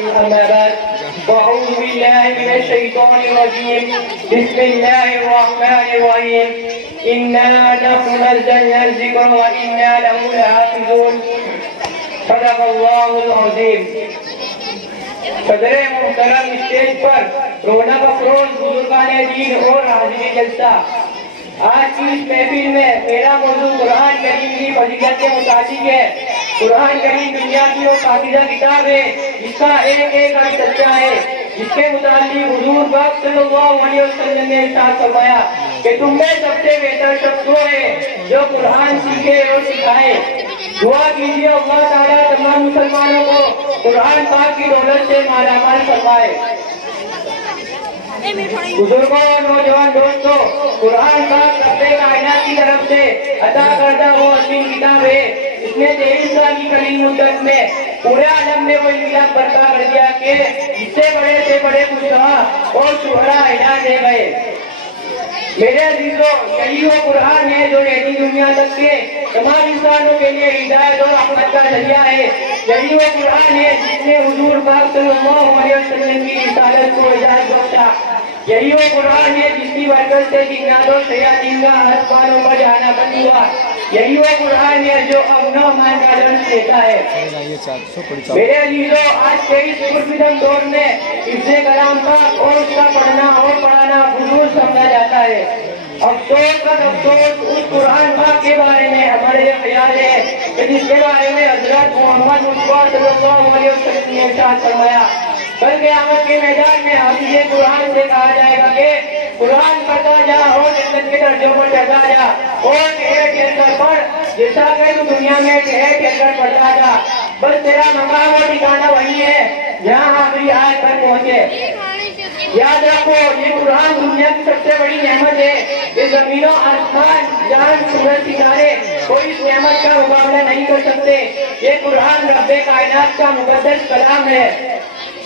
أما بعد فأعوذ بالله من الشيطان الرجيم بسم الله الرحمن الرحيم إنا نحن نزلنا الذكر وإنا له لحافظون صدق الله العظيم. صدر محترم اسٹیج پر رونق افروز بزرگان دین اور حاضرین جلسہ، آج کی اس محفل میں میرا موضوع قرآن کریم کی فضیلت کے متعلق ہے. قرآن کریم دنیا کی وہ پاکیزہ کتاب ہے جس کا ایک ایک حرف سچا ہے، جس کے متعلق حضور پاک صلی اللہ علیہ وسلم نے ارشاد فرمایا کہ تم میں سب سے بہتر شخص وہ ہے جو قرآن سیکھے اور سکھائے. دعا کیجیے اللہ تعالیٰ تمام مسلمانوں کو قرآن پاک کی دولت سے مالا مال فرمائے. بزرگوں اور نوجوان دوستوں، قرآن پاک رب کائنات کی طرف سے عطا کردہ وہ عظیم کتاب ہے. اس نے 23 سال کی قلیل مدت میں پورے عالم میں وہ انقلاب برپا کر دیا کہ اس سے بڑے فقہا اور شعراء اعلان دے گئے. میرے عزیزوں، یہی وہ قرآن ہے جو نئی دنیا تک کے تمام انسانوں کے لیے ہدایت اور رحمت کا ذریعہ ہے. یہی وہ قرآن ہے جس نے حضور پاک صلی اللہ علیہ وسلم کی رسالت کو اعزاز بخشا. یہی وہ قرآن ہے جس کی برکت سے جنات اور شیاطین کا آسمانوں پر جانا بند ہوا. یہی وہ قرآن ہے جو امن و امان کا درس دیتا ہے. میرے عزیزوں، آج کے اس پرفتن دور میں حفظ کلام پاک اور اس کا پڑھنا اور پڑھانا فضول سمجھا جاتا ہے. افسوس اس قرآن پاک کے بارے میں ہمارے یہ خیال ہے کہ جس کے بارے میں حضرت محمد مصطفیٰ صلی اللہ علیہ وسلم نے ارشاد فرمایا، کل قیامت کے میدان میں حافظ قرآن سے کہا جائے گا کہ قرآن پڑھتا جا اور جنت کے درجوں پر چڑھتا جا اور ٹھہر کر پڑھ، جیسا کہ تو دنیا میں ٹھہر کر پڑھتا جا. بس تیرا مقام اور ٹھکانا وہی ہے جہاں آخری آیت پر پہنچے. یاد رکھو، یہ قرآن دنیا کی سب سے بڑی نعمت ہے. یہ زمین و آسمان، جان، سورج، ستارے کوئی اس نعمت کا مقابلہ نہیں کر سکتے. یہ قرآن رب کائنات کا مقدس کلام ہے.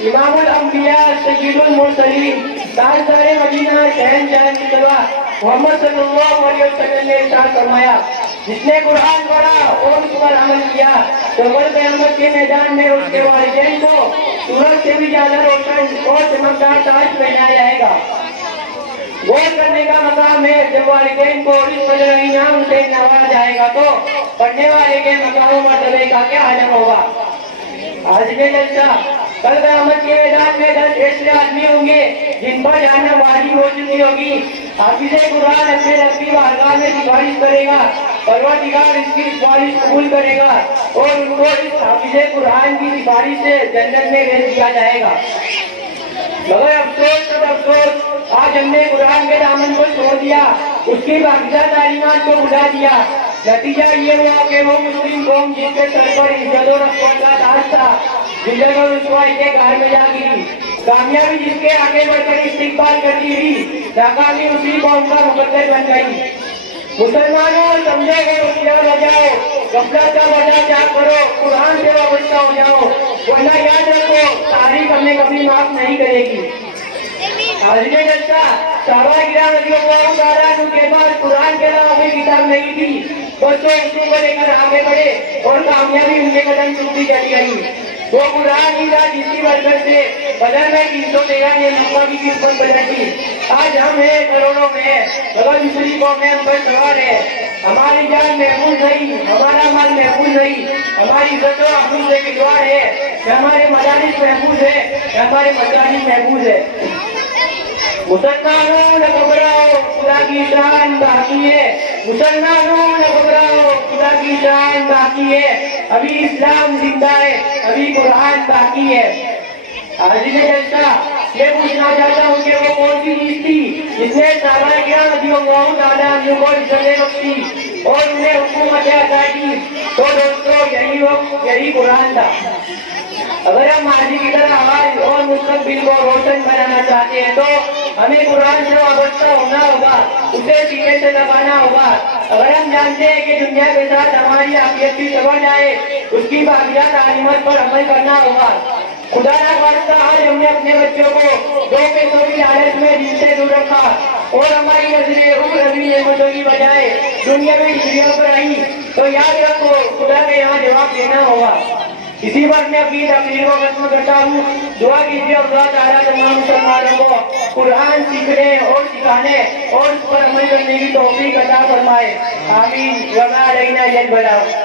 امام الانبیاء، سید المرسلین، تاجدار مدینہ، شہنشاہ مصطفیٰ محمد صلی اللہ علیہ وسلم نے ارشاد فرمایا، جس نے قرآن پڑھا اور اس پر عمل کیا تو کل قیامت کے میدان میں اس کے والدین کو سورج سے بھی زیادہ روشن اور چمکدار تاج پہنایا جائے گا. غور کرنے کا مقام ہے جب والدین کو اس قدر انعام سے نوازا جائے گا تو پڑھنے والے کے مقام و مرتبے کا کیا عالم ہوگا. آج میں جلسہ، کل قیامت کے میدان میں 10 ایسے آدمی ہوں گے جن پر جہنم واجب ہو چکی ہوگی. حافظ قرآن اپنے رب کی بارگاہ میں سفارش کرے گا، پروردگار اس کی سفارش قبول کرے گا اور ان کو اس حافظ قرآن کی سفارش سے جنت میں بھیج دیا جائے گا. مگر افسوس آج ہم نے قرآن کے دامن کو چھوڑ دیا، اس کی باقاعدہ تعلیمات کو بھلا دیا. نتیجہ یہ ہوا کہ وہ مسلم قوم جس کے سر پر عزت و رفعت کا تاج تھا، ذلت و رسوائی کے گھر میں جا گری. کامیابی جس کے آگے بڑھ کر استقبال کرتی ہوئی ناکامی اسی قوم کا مقدر بن گئی. مسلمانوں، سمجھے گئے ہوشیار ہو جاؤ، غفلت کا وجہ تیاگ کرو، قرآن سے وابستہ ہو جاؤ، ورنہ یاد رکھو تاریخ ہمیں کبھی معاف نہیں کرے گی. حاضرین جلسہ، صحابہ کرام رضی اللہ تعالیٰ عنہ کے بعد قرآن کے علاوہ کوئی کتاب نہیں تھی. بچوں اسی کو لے کر آگے بڑھے اور کامیابی ان کے قدم چلتی چلی گئی. وہ قرآن ہی تھا جس کی برکت سے بدر میں 313 نے مکہ کی قسمت بدلی. آج ہم ہیں کروڑوں میں، مگر دوسری قومیں ہم پر سوار ہے. ہماری جان محفوظ نہیں، ہمارا مال محفوظ نہیں، ہماری عزت و آبرو سے دشوار ہے کہ ہمارے مدارس محفوظ ہے، کہ ہمارے مساجد محفوظ ہے. مسلمانوں نہ گھبراؤ، خدا کی شان باقی ہے. مسلمانوں نہ گھبراؤ، خدا کی شان باقی ہے. ابھی اسلام زندہ ہے، ابھی قرآن باقی ہے. حاضرین جلسہ، میں پوچھنا چاہتا ہوں کہ وہ کون سی چیز تھی جس نے صحابہ کرام رضی اللہ تعالیٰ عنہ کو عزت بخشی اور انہیں حکومت عطا کی؟ تو دوستو، یہی قرآن تھا. اگر ہم ماضی کی طرح آواز اور مستقبل کو روشن بنانا چاہتے ہیں تو ہمیں قرآن سے وابستہ ہونا ہوگا، اسے سینے سے لگانا ہوگا. اگر ہم جانتے ہیں کہ دنیا کے ساتھ ہماری عافیت بھی سبر جائے، اس کی باقیہ تعلیمات پر عمل کرنا ہوگا. خدا نہ خواستہ آج ہم نے اپنے بچوں کو 2 پیسوں کی لالچ میں دین سے دور رکھا اور ہماری نظریں روحانی نعمتوں کی بجائے دنیا میں چیزوں پر آئی تو یاد رکھو خدا کے یہاں جواب دینا ہوگا. اسی پر میں اپنی تقریر کو ختم کرتا ہوں. دعا کیجیے اللہ تعالیٰ تمام مسلمانوں کو قرآن سیکھنے اور سکھانے اور اس پر عمل کرنے کی توفیق عطا فرمائے. آمین. وما علینا الا البلاغ.